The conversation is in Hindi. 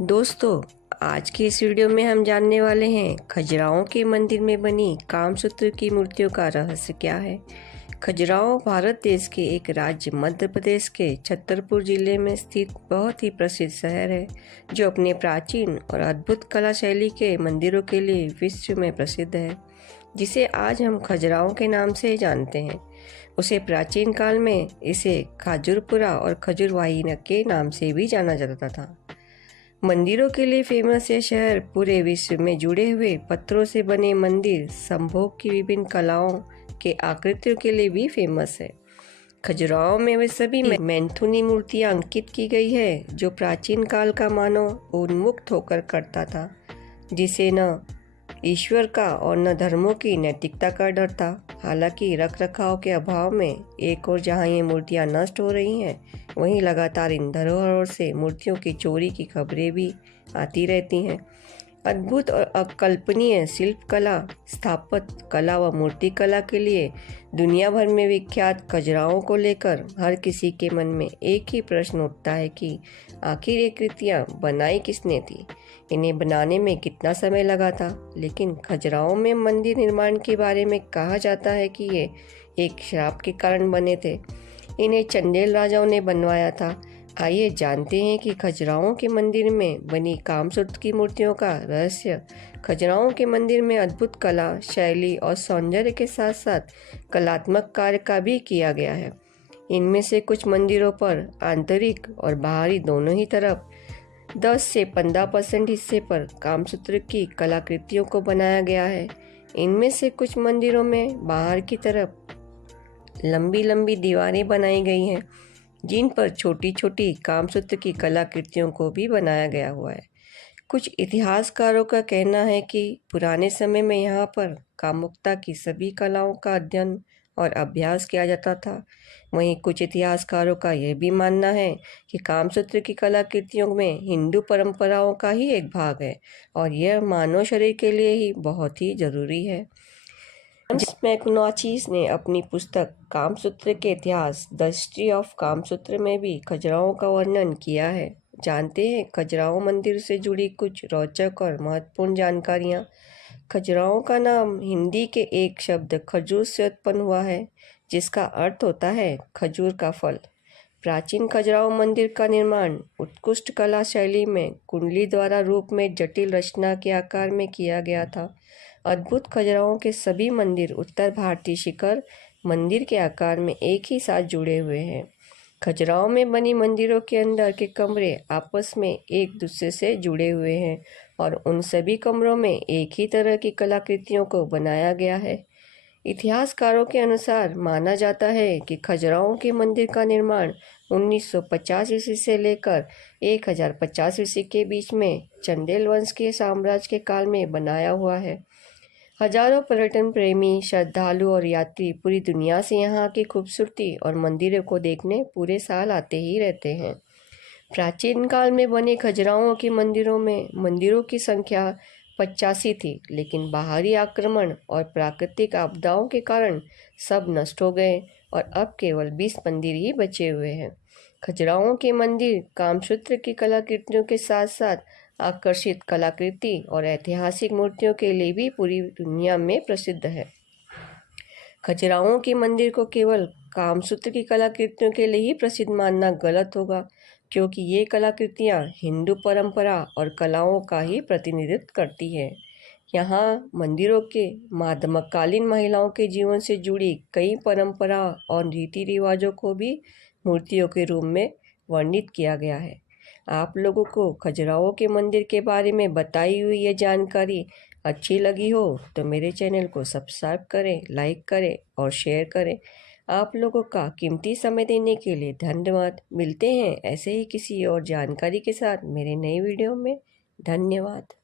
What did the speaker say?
दोस्तों, आज की इस वीडियो में हम जानने वाले हैं खजुराहो के मंदिर में बनी कामसूत्र की मूर्तियों का रहस्य क्या है। खजुराहो भारत देश के एक राज्य मध्य प्रदेश के छतरपुर जिले में स्थित बहुत ही प्रसिद्ध शहर है, जो अपने प्राचीन और अद्भुत कला शैली के मंदिरों के लिए विश्व में प्रसिद्ध है, जिसे आज हम खजुराहो के नाम से जानते हैं। उसे प्राचीन काल में इसे खाजुरपुरा और खजुरवाही के नाम से भी जाना जाता था। मंदिरों के लिए फेमस ये शहर पूरे विश्व में जुड़े हुए पत्थरों से बने मंदिर, संभोग की विभिन्न कलाओं के आकृतियों के लिए भी फेमस है। खजुराहो में वे सभी मैथुनी मूर्तियां अंकित की गई है, जो प्राचीन काल का मानव उन्मुक्त होकर करता था, जिसे न ईश्वर का और न धर्मों की नैतिकता का डर था। हालांकि रख रखाव के अभाव में एक और जहां ये मूर्तियां नष्ट हो रही हैं, वहीं लगातार इन धरोहरों से मूर्तियों की चोरी की खबरें भी आती रहती हैं। अद्भुत और अकल्पनीय शिल्प कला, स्थापत्य कला व मूर्ति कला के लिए दुनिया भर में विख्यात खजुराहो को लेकर हर किसी के मन में एक ही प्रश्न उठता है कि आखिर ये कृतियाँ बनाई किसने थी, इन्हें बनाने में कितना समय लगा था। लेकिन खजुराहो में मंदिर निर्माण के बारे में कहा जाता है कि ये एक श्राप के कारण बने थे। इन्हें चंदेल राजाओं ने बनवाया था। आइए जानते हैं कि खजुराहो के मंदिर में बनी कामसूत्र की मूर्तियों का रहस्य। खजुराहो के मंदिर में अद्भुत कला, शैली और सौंदर्य के साथ साथ कलात्मक कार्य का भी किया गया है। इनमें से कुछ मंदिरों पर आंतरिक और बाहरी दोनों ही तरफ 10 से 15% हिस्से पर कामसूत्र की कलाकृतियों को बनाया गया है। इनमें से कुछ मंदिरों में बाहर की तरफ लंबी लंबी दीवारें बनाई गई हैं, जिन पर छोटी छोटी कामसूत्र की कलाकृतियों को भी बनाया गया हुआ है। कुछ इतिहासकारों का कहना है कि पुराने समय में यहाँ पर कामुकता की सभी कलाओं का अध्ययन और अभ्यास किया जाता था। वहीं कुछ इतिहासकारों का यह भी मानना है कि कामसूत्र की कलाकृतियों में हिंदू परंपराओं का ही एक भाग है और यह मानव शरीर के लिए ही बहुत ही जरूरी है। मैकनोचिस ने अपनी पुस्तक कामसूत्र के इतिहास द हिस्ट्री ऑफ कामसूत्र में भी खजुराहो का वर्णन किया है। जानते हैं खजुराहो मंदिर से जुड़ी कुछ रोचक और महत्वपूर्ण जानकारियाँ। खजुराहो का नाम हिंदी के एक शब्द खजूर से उत्पन्न हुआ है, जिसका अर्थ होता है खजूर का फल। प्राचीन खजुराहो मंदिर का निर्माण उत्कृष्ट कला शैली में कुंडली द्वारा रूप में जटिल रचना के आकार में किया गया था। अद्भुत खजुराहो के सभी मंदिर उत्तर भारतीय शिखर मंदिर के आकार में एक ही साथ जुड़े हुए हैं। खजुराहो में बनी मंदिरों के अंदर के कमरे आपस में एक दूसरे से जुड़े हुए हैं और उन सभी कमरों में एक ही तरह की कलाकृतियों को बनाया गया है। इतिहासकारों के अनुसार माना जाता है कि खजुराहो के मंदिर का निर्माण 1950 ईस्वी से लेकर 1050 ईस्वी के बीच में चंदेल वंश के साम्राज्य के काल में बनाया हुआ है। हजारों पर्यटन प्रेमी, श्रद्धालु और यात्री पूरी दुनिया से यहाँ की खूबसूरती और मंदिरों को देखने पूरे साल आते ही रहते हैं। प्राचीन काल में बने खजुराहो के मंदिरों की संख्या 85 थी, लेकिन बाहरी आक्रमण और प्राकृतिक आपदाओं के कारण सब नष्ट हो गए और अब केवल 20 मंदिर ही बचे हुए हैं। खजुराहो के मंदिर कामसूत्र की कलाकृतियों के साथ साथ आकर्षित कलाकृति और ऐतिहासिक मूर्तियों के लिए भी पूरी दुनिया में प्रसिद्ध है। खजुराहो के मंदिर को केवल कामसूत्र की कलाकृतियों के लिए ही प्रसिद्ध मानना गलत होगा, क्योंकि ये कलाकृतियाँ हिंदू परंपरा और कलाओं का ही प्रतिनिधित्व करती है। यहाँ मंदिरों के मध्यकालीन महिलाओं के जीवन से जुड़ी कई परंपरा और रीति रिवाजों को भी मूर्तियों के रूप में वर्णित किया गया है। आप लोगों को खजुराहो के मंदिर के बारे में बताई हुई ये जानकारी अच्छी लगी हो तो मेरे चैनल को सब्सक्राइब करें, लाइक करें और शेयर करें। आप लोगों का कीमती समय देने के लिए धन्यवाद। मिलते हैं ऐसे ही किसी और जानकारी के साथ मेरे नई वीडियो में। धन्यवाद।